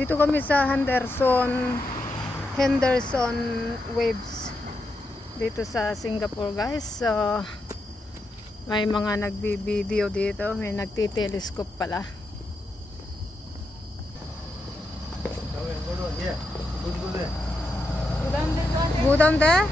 Dito kami sa Henderson Waves dito sa Singapore, guys. So may mga nagbi-video dito, may nagti-telescope pala. Go down there.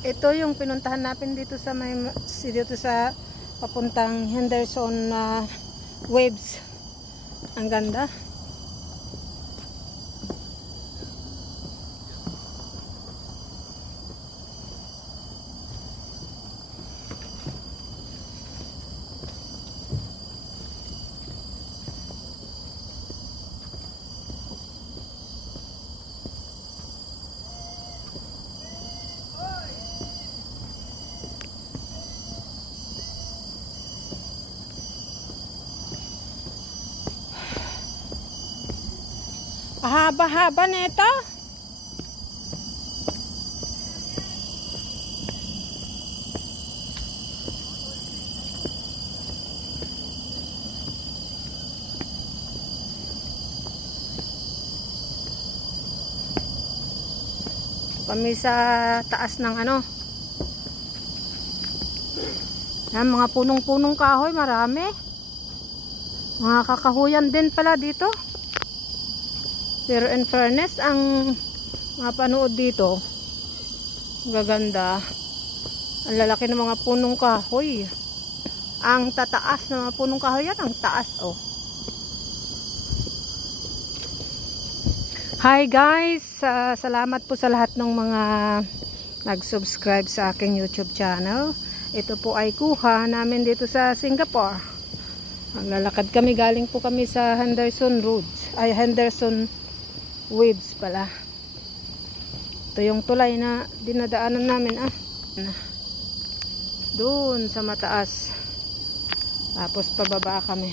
Ito yung pinuntahan natin dito sa papuntang Henderson Waves. Ang ganda. Haba-haba nito. Kami sa taas ng ano. Yan, mga punong-punong kahoy, marami. Mga kakahuyan din pala dito. Pero in fairness, ang mapanood dito, gaganda. Ang lalaki ng mga punong kahoy. Ang tataas ng mga punong kahoy yan, ang taas, oh. Hi guys! Salamat po sa lahat ng mga nag-subscribe sa aking YouTube channel. Ito po ay kuha namin dito sa Singapore. Maglalakad kami, galing po kami sa Henderson Waves pala. Ito yung tulay na dinadaanan namin, doon sa mataas. Tapos pababa kami.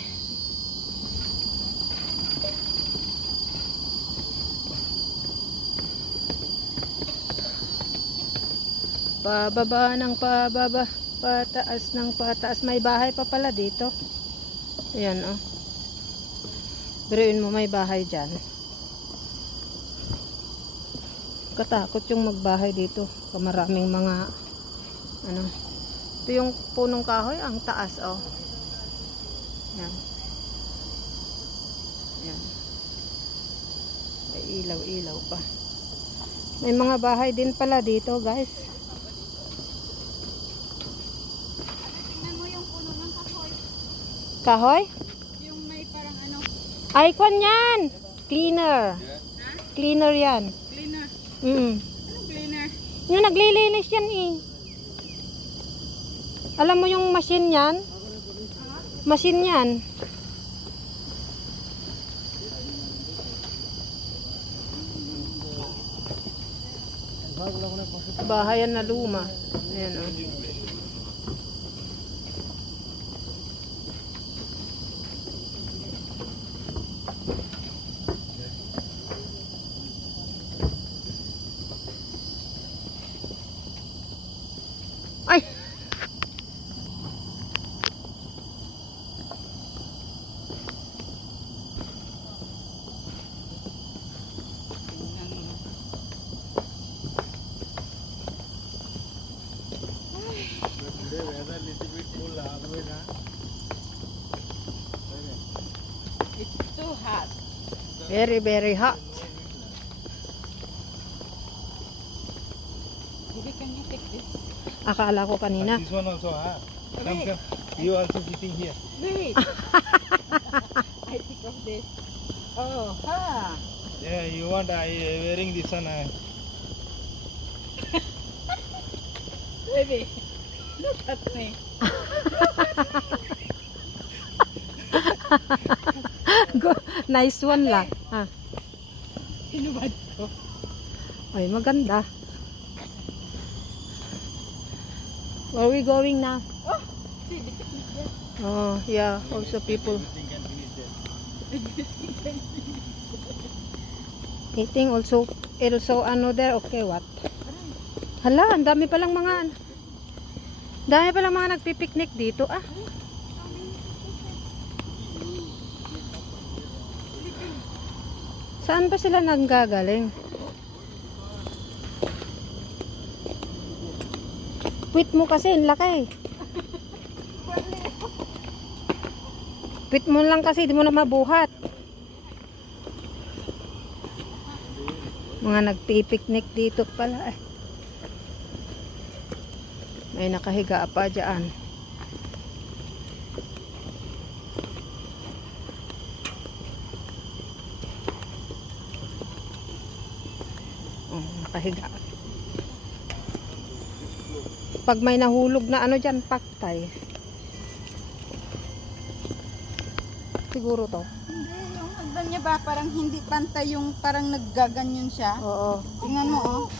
Pababa ng pababa, pataas ng pataas. May bahay pa pala dito. Ayan, oh. Biruin mo, may bahay dyan. Katakot yung magbahay dito. Maraming mga ano. Ito yung punong kahoy, ang taas, oh. Yan. Yan. May ilaw-ilaw pa. May mga bahay din pala dito, guys. Tingnan mo yung puno ng kahoy. Kahoy? Yung may parang ano. Ay, kwan yan! Cleaner. Ha? Cleaner yan. Cleaner. Anong cleaner? Yung naglilinis yan, eh. Alam mo yung machine yan? Machine yan. Bahayan na luma. Ayan, oh. Ay! It's too hot. Very, very hot. Maybe can you take this? Akala ko kanina. This one also, come. You also sitting here. Wait. I think of this. Oh, ha. Yeah, you want I wearing this one. Baby, look at me. Nice one lang. Hinubad ko. Ay, maganda. Where are we going now? Oh, see, the picnic there. Oh, yeah. Also people Everything can finish there. eating also ano there. Okay, what? Hala, ang dami palang mga nagpipiknik dito ah. Saan ba sila nanggagaling? Quit mo kasi, ang laki. Quit mo lang kasi, di mo na mabuhat. Mga nagpipiknik dito pala eh. May nakahiga pa dyan. Oh, nakahiga. Pag may nahulog na ano dyan, paktay. Siguro to. Hindi, yung hagdan niya ba parang hindi pantay yung parang naggaganyan siya. Oo. Tingnan mo oh.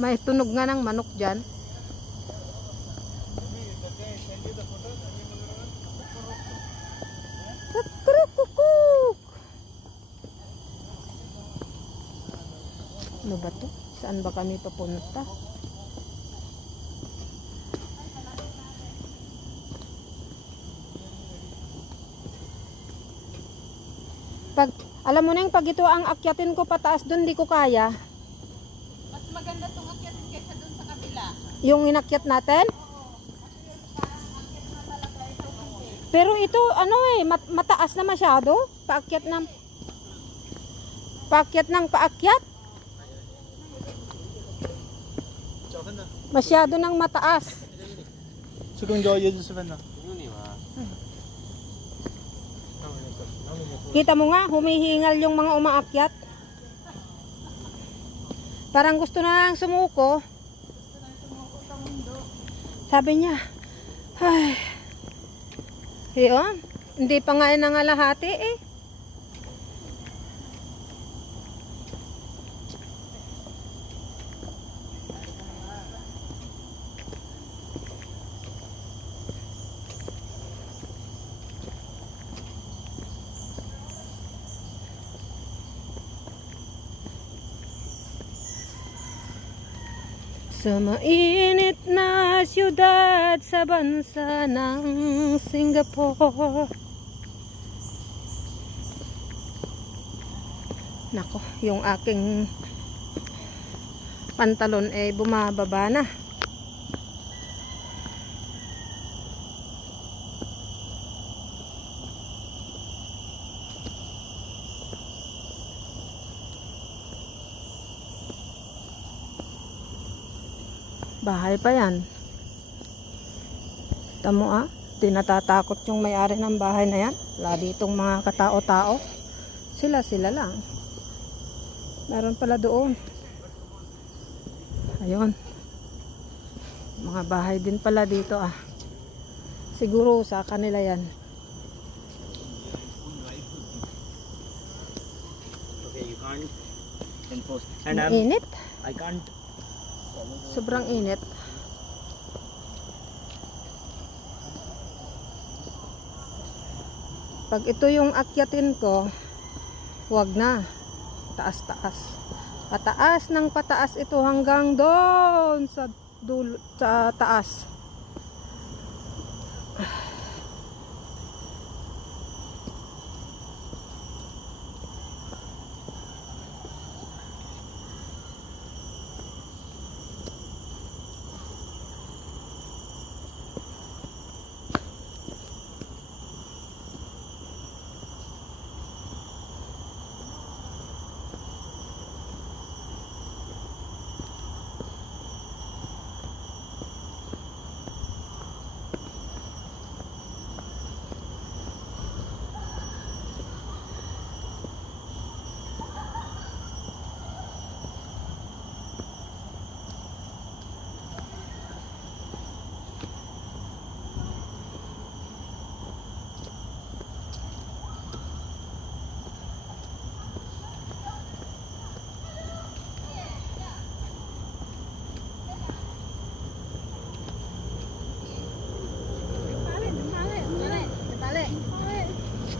May tunog nga ng manok dyan. Kukurukukuk. Ano ba to? Saan ba kami papunta? Alam mo na yung pag ito ang akyatin ko pataas doon, di ko kaya. Mas maganda tong akyatin kaysa dun sa kabila. Yung inakyat natin? Pero ito, ano eh, mataas na masyado. Paakyat ng paakyat. Masyado nang mataas. 지금 저 예주스면 나. Kita mo nga, humihingal yung mga umaakyat. Parang gusto na lang sumuko. Sabi niya, ay, yun, hindi pa nga nangalahati eh. Sa mainit na siyudad sa bansa ng Singapore. Nako, yung aking pantalon ay bumababa na. Bahay pa yan. Tamo ah, di natatakot yung may-ari ng bahay na yan. Wala ditong mga katao-tao. Sila lang. Meron pala doon. Ayun. Mga bahay din pala dito ah. Siguro sa kanila yan. Okay, you can't enforce. And Init. I can't. Sobrang init. Pag ito yung akyatin ko, wag na. Taas-taas. Pataas ng pataas ito hanggang doon sa dulo, sa taas.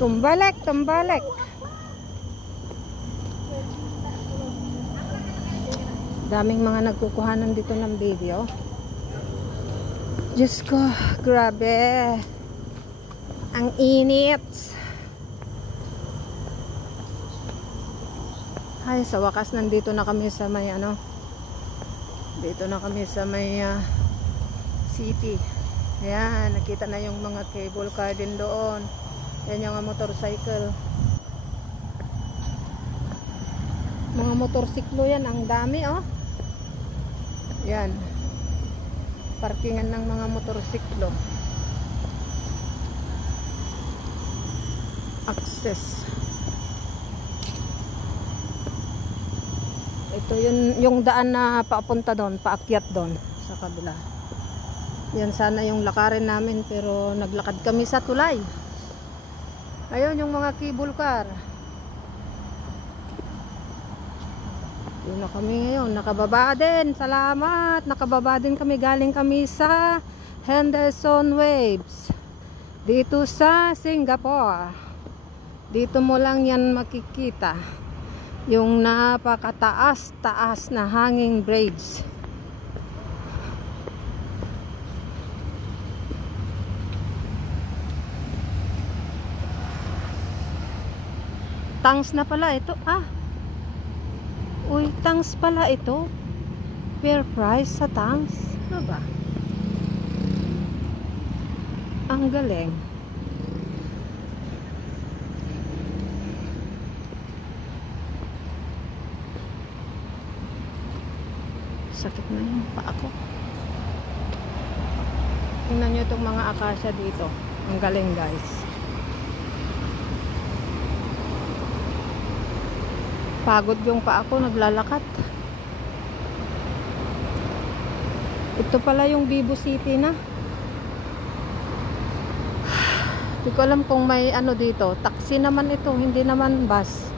Tumbalik, tumbalik. Daming mga nagkukuhanan dito ng video. Diyos ko, grabe. Ang init. Ay, sa wakas nandito na kami sa may ano. Dito na kami sa may city. Ayan, nakita na yung mga cable car din doon. Yan yung motorcycle. Mga motorsiklo yan, ang dami oh. Yan. Parkingan ng mga motorsiklo. Access. Ito yung daan na papunta doon, paakyat doon sa kabila. Yan sana yung lakarin namin pero naglakad kami sa tulay. Ayun yung mga cable car. Yun na kami ngayon, nakababa din. Salamat, nakababa din kami. Galing kami sa Henderson Waves dito sa Singapore. Dito mo lang yan makikita yung napakataas-taas na hanging bridge. Tangs na pala ito. Uy, tangs pala ito. Fair price sa tangs. Ano ba? Ang galing. Sakit na yung paa ko. Tingnan nyo itong mga akasya dito. Ang galing guys. Pagod yung paa ko, naglalakad. Ito pala yung Vivo City na. Hindi ko alam kung may ano dito. Taxi naman ito, hindi naman bus.